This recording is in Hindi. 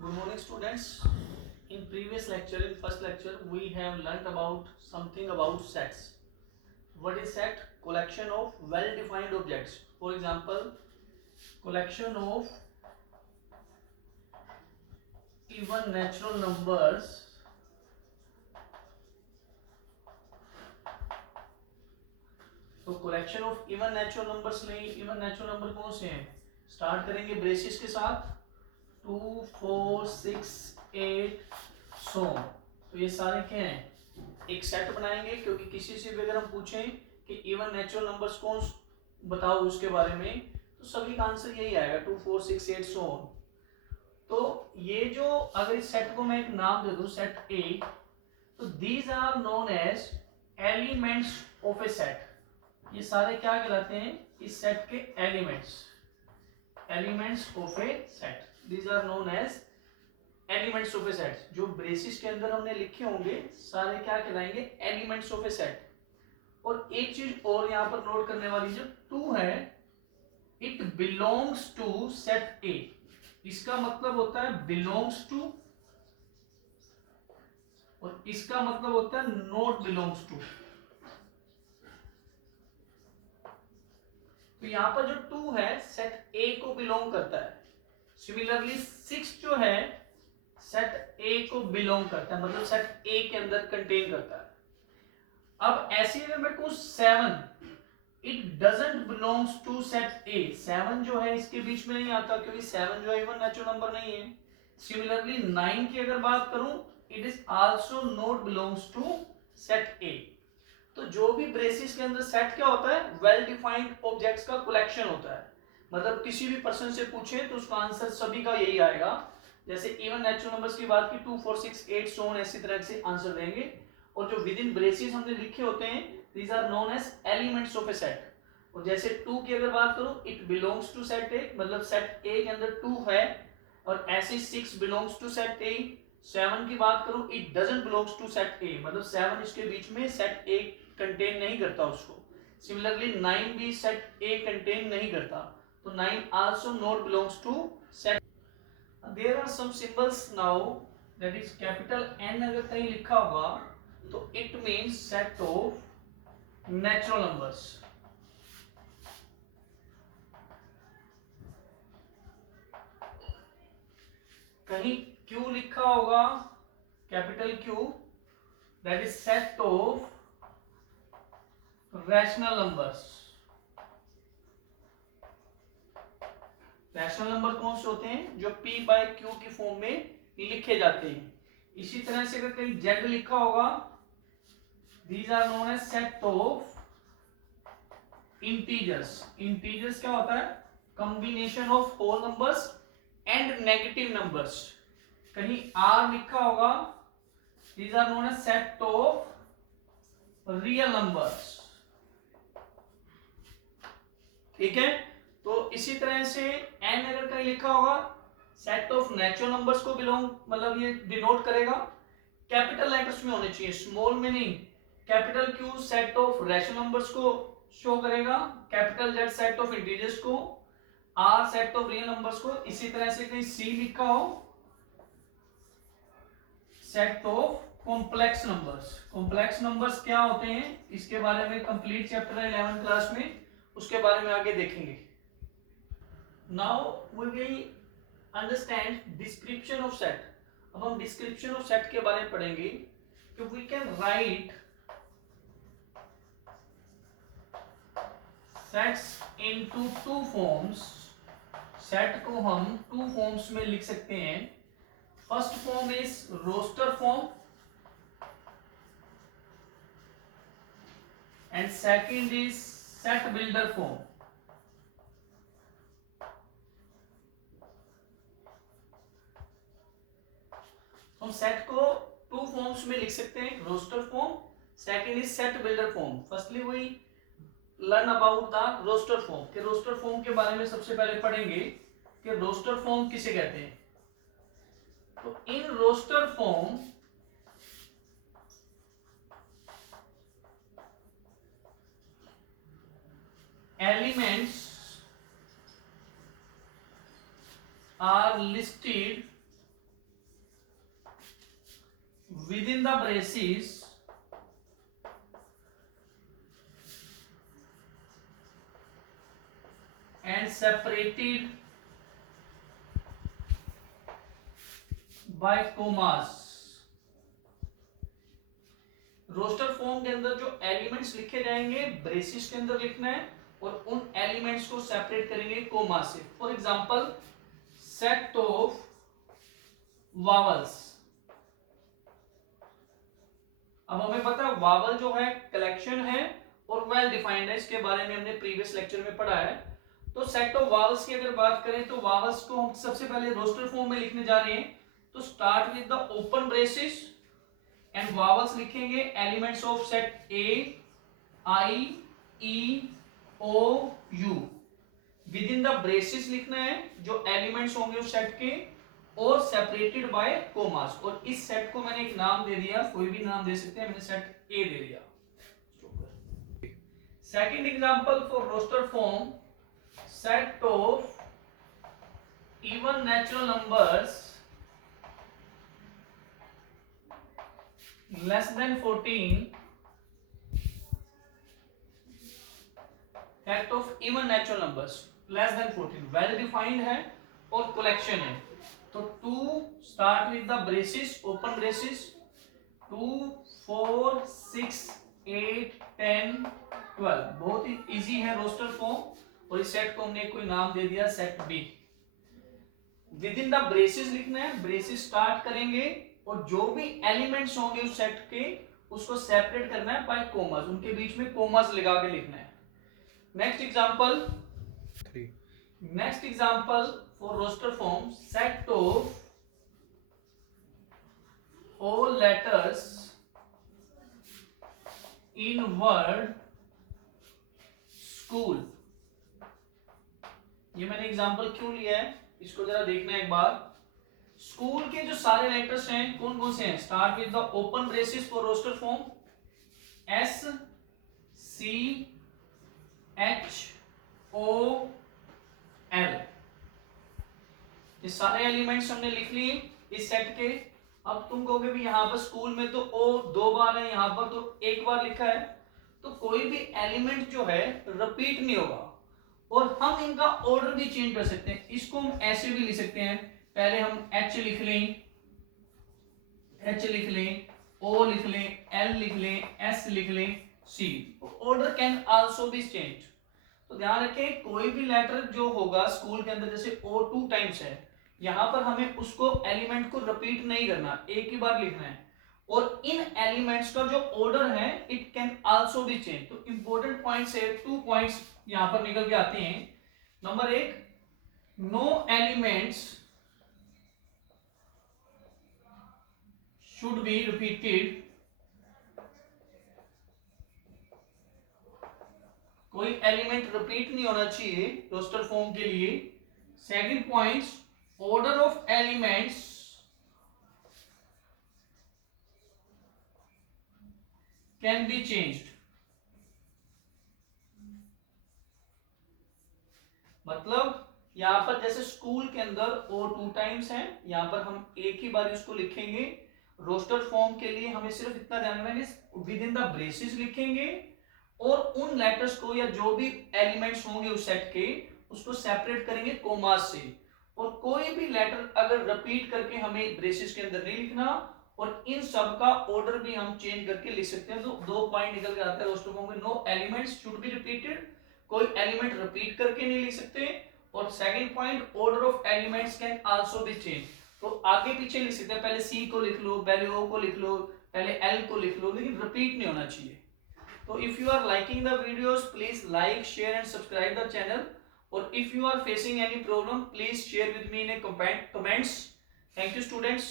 Good morning, students. In previous lecture, in first lecture, we have learnt about something about sets. What is set? Collection of well-defined objects. For example, collection of even natural numbers. तो collection of even natural numbers नहीं, even natural number कौन से हैं? स्टार्ट करेंगे ब्रेसिस के साथ 2, 4, 6, 8 सो। तो ये सारे क्या हैं? एक सेट बनाएंगे, क्योंकि किसी से भी अगर हम पूछें कि इवन नेचुरल नंबर्स कौन बताओ उसके बारे में, तो सभी का आंसर यही आएगा 2, 4, 6, 8 सो ऑन। तो ये जो अगर इस सेट को मैं एक नाम दे दूं सेट ए, तो these are known as elements of a set. ये सारे क्या कहलाते हैं? इस सेट के elements, elements of a set. These are known as elements of a set. जो ब्रेसिस के अंदर हमने लिखे होंगे सारे क्या कहलाएंगे? Elements of a set. और एक चीज और यहां पर नोट करने वाली, जो 2 है, it belongs to set A. इसका मतलब होता है बिलोंग्स टू, और इसका मतलब होता है नॉट बिलोंग्स टू। तो यहां पर जो 2 है सेट ए को बिलोंग करता है। सिमिलरली 6 जो है सेट ए को बिलोंग करता है, मतलब सेट ए के अंदर कंटेन करता है। अब ऐसे अगर मैं कहूं 7, it doesn't belongs to set A. 7 जो है इसके बीच में नहीं आता, क्योंकि 7 जो है इवन नेचुरल नंबर नहीं है। सिमिलरली 9 की अगर बात करूं, it is also not belongs to set A. तो जो भी ब्रेसिस के अंदर सेट क्या होता है? वेल डिफाइंड ऑब्जेक्ट्स का कलेक्शन होता है। मतलब किसी भी पर्सन से पूछे तो उसका आंसर सभी का यही आएगा। जैसे इवन नेचुरल नंबर्स की बात की 2, 4, 6, 8 सो ऑन, ऐसी तरह से आंसर देंगे। और जो विद इन ब्रेसिस हमने लिखे होते हैं, these are known as elements of a set. और जैसे 2 की अगर बात करूं, it belongs to set A, मतलब सेट ए के अंदर 2 है। और ऐसे 6 बिलोंग्स टू सेट ए। 7 की बात करूं, it doesn't belongs to set A, मतलब 7 इसके बीच में सेट ए कंटेन नहीं करता उसको। सिमिलरली 9 भी सेट ए कंटेन नहीं करता, तो 9 also not belongs to set. There are some symbols now, that is capital N अगर कहीं लिखा होगा तो it means set of natural numbers. कहीं क्यू लिखा होगा, capital Q, that is set of rational numbers. Rational number कौन से होते हैं? जो p बाय q की फॉर्म में लिखे जाते हैं। इसी तरह से अगर कहीं z लिखा होगा, these are known as set of integers. Integers क्या होता है? Combination of whole numbers and negative numbers. कहीं r लिखा होगा, these are known as set of real numbers. ठीक है, तो इसी तरह से n अगर कहीं लिखा होगा, सेट ऑफ नेचुरल नंबर्स को बिलोंग, मतलब ये डिनोट करेगा। कैपिटल लेटर्स में होने चाहिए, स्मॉल में नहीं। Capital Q set of rational numbers को शो करेगा, capital Z set of integers को, R set of real numbers को। इसी तरह से कहीं C लिखा हो, set of complex numbers. Complex numbers क्या होते हैं, इसके बारे में कंप्लीट चैप्टर 11 क्लास में, उसके बारे में आगे देखेंगे। Now we will understand description of set. अब हम डिस्क्रिप्शन ऑफ सेट के बारे में पढ़ेंगे कि we can write sets into 2 forms. Set को हम 2 फॉर्म्स में लिख सकते हैं। First form is roster form and second is set builder form. हम सेट को 2 फॉर्म्स में लिख सकते हैं, roster form, second is set builder form. Firstly we learn about the roster form. के रोस्टर फॉर्म के बारे में सबसे पहले पढ़ेंगे कि रोस्टर फॉर्म किसे कहते हैं। तो in roster form elements are listed within the braces and separated by commas। Roster form के अंदर जो एलिमेंट्स लिखे जाएंगे ब्रेसिस के अंदर लिखना है और उन एलिमेंट्स को सेपरेट करेंगे कोमा से। For example set of vowels. अब हमें पता है वावल जो है कलेक्शन है और वेल डिफाइंड है, इसके बारे में हमने प्रीवियस लेक्चर में पढ़ा है। तो सेट ऑफ वावल्स की अगर बात करें तो वावल्स को हम सबसे पहले रोस्टर फॉर्म में लिखने जा रहे हैं। तो start with the open braces and vowels लिखेंगे elements of set A I E O U. Within the braces लिखना है जो एलिमेंट्स होंगे उस सेट के और सेपरेटेड बाय कोमास। और इस सेट को मैंने एक नाम दे दिया, कोई भी नाम दे सकते हैं, मैंने सेट ए दे दिया। Second example for roster form set of even natural numbers less than 14, set of even natural numbers less than 14 well defined है और collection है। तो 2 start with the braces, open braces 2 4 6 8 10 12। बहुत ही इजी है रोस्टर फॉर्म और इस सेट को हमने कोई नाम दे दिया set B. Within the braces लिखना है, ब्रेसेस स्टार्ट करेंगे और जो भी एलिमेंट्स होंगे उस सेट के उसको सेपरेट करना है बाय कोमास, उनके बीच में कोमास लगा के लिखना है। Next example 3। Next example for roster form set of all letters in word school. ये मैंने एग्जांपल क्यों लिया है इसको जरा देखना एक बार। स्कूल के जो सारे लेटर्स हैं कौन कौन से हैं, start with the open braces for roster form S C H O L. ये सारे एलिमेंट्स हमने लिख लिए इस सेट के। अब तुम कहोगे भी यहां पर स्कूल में तो ओ 2 बार है, यहां पर तो 1 बार लिखा है, तो कोई भी एलिमेंट जो है रिपीट नहीं होगा और हम इनका ऑर्डर भी चेंज कर सकते हैं। इसको हम ऐसे भी लिख सकते हैं, पहले हम H लिख लें, H लिख लें, O लिख लें, L लिख लें, S लिख लें, C। Order can also be change. तो ध्यान रखें कोई भी लेटर जो होगा स्कूल के अंदर जैसे O 2 टाइम्स है, यहां पर हमें उसको एलिमेंट को रिपीट नहीं करना, एक ही बार लिखना है। और इन एलिमेंट्स का जो ऑर्डर है it can also be change. तो इंपॉर्टेंट पॉइंट्स है, 2 पॉइंट्स यहां पर निकल के आते हैं। Number 1, no elements should be repeated। कोई एलिमेंट रिपीट नहीं होना चाहिए रोस्टर फॉर्म के लिए। Second point, order of elements can be changed. मतलब यहां पर जैसे स्कूल के अंदर O 2 टाइम्स है, यहां पर हम एक ही बार इसको लिखेंगे। रोस्टर फॉर्म के लिए हमें सिर्फ इतना ध्यान रखना है विद इन द ब्रेसेस लिखेंगे और उन लेटर्स को या जो भी एलिमेंट्स होंगे उस सेट के उसको सेपरेट करेंगे कोमास से। और कोई भी लेटर अगर रिपीट करके हमें ब्रेसेस के अंदर नहीं लिखना और इन सब का ऑर्डर भी हम चेंज करके लिख सकते हैं। तो 2 पॉइंट निकल के आते हैं रोस्टर फॉर्म में। No elements should be repeated, कोई एलिमेंट रिपीट करके नहीं लिख सकते। और second point, order of elements can also be change. तो आगे पीछे लिख सकते हैं, पहले सी को लिख लो, पहले ओ को लिख लो, पहले एल को लिख लो, लेकिन रिपीट नहीं होना चाहिए। तो if you are liking the videos please like share and subscribe the channel. और if you are facing any problem please share with me in comments. Thank you students.